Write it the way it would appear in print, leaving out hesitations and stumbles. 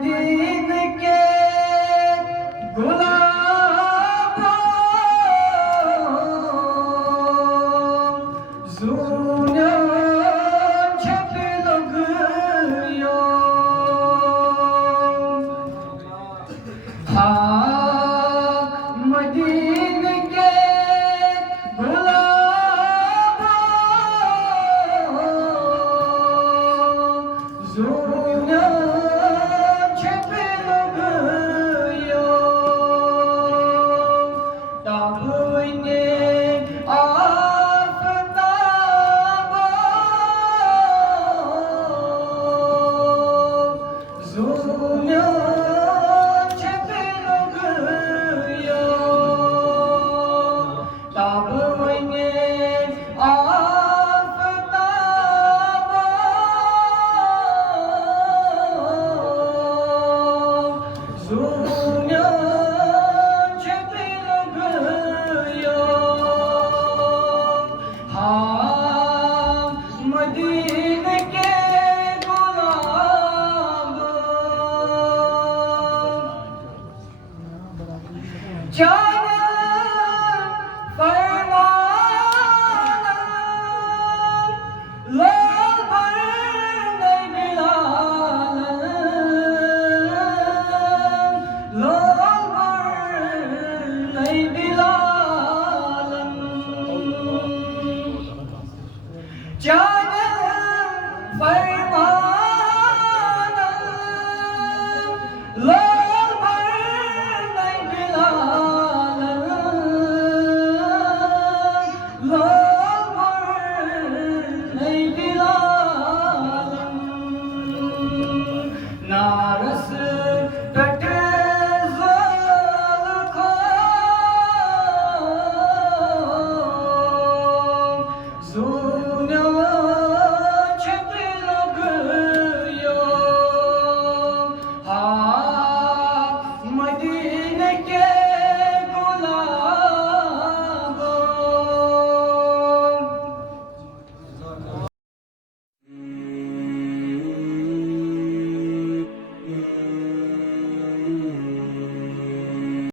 मदीने के गुलाबों ज़ूने छप लग यो मदीने के गुलाबों ज़ूने छप लग यो ताबने मदीने के गुलाब जाने फरमान लोग भर नहीं बिलाल लोग भर नहीं बिलाल जाने फरमान लोग भर नहीं बिलाल लोग भर नहीं बिलाल नारस कटे ज़ुल्फ़ों